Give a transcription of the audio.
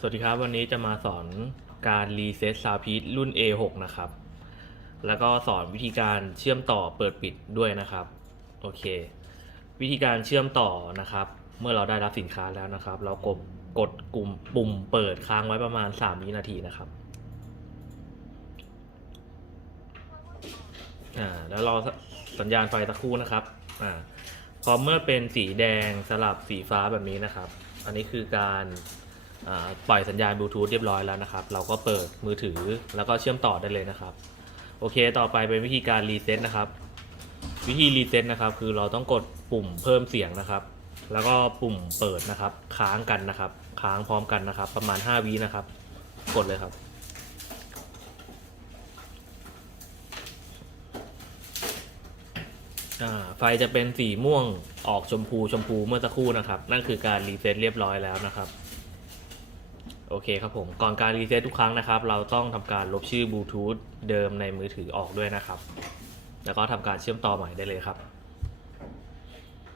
สวัสดีครับ วันนี้จะมาสอนการรีเซ็ตซาวพีทรุ่น A6 นะครับ แล้วก็สอนวิธีการเชื่อมต่อเปิดปิดด้วยนะครับ โอเค วิธีการเชื่อมต่อนะครับ เมื่อเราได้รับสินค้าแล้วนะครับ เรากดกดกลุ่มปุ่มเปิดค้างไว้ประมาณ 3 วินาทีนะครับอ่าแล้วรอสัญญาณไฟสักครู่นะครับอ่าพอเมื่อเป็นสีแดงสลับสีฟ้าแบบนี้นะครับ อันนี้คือการ ปล่อยสัญญาณบลูทูธเรียบร้อยแล้วนะครับ เราก็เปิดมือถือแล้วก็เชื่อมต่อได้เลยนะครับ โอเค ต่อไปเป็นวิธีการรีเซ็ตนะครับ วิธีรีเซ็ตนะครับ คือเราต้องกดปุ่มเพิ่มเสียงนะครับ แล้วก็ปุ่มเปิดนะครับ ค้างกันนะครับ ค้างพร้อมกันนะครับ ประมาณ 5วินะครับ กดเลยครับไฟจะเป็นสีม่วงออกชมพูชมพูเมื่อสักครู่นะครับ นั่นคือการรีเซ็ตเรียบร้อยแล้วนะครับ อเคครับผมก่อนการรีเซ็ตทุกครั้งนะครับ เราต้องทำการลบชื่อบลูทูธเดิมในมือถือออกด้วยนะครับ แล้วก็ทำการเชื่อมต่อใหม่ได้เลยครับ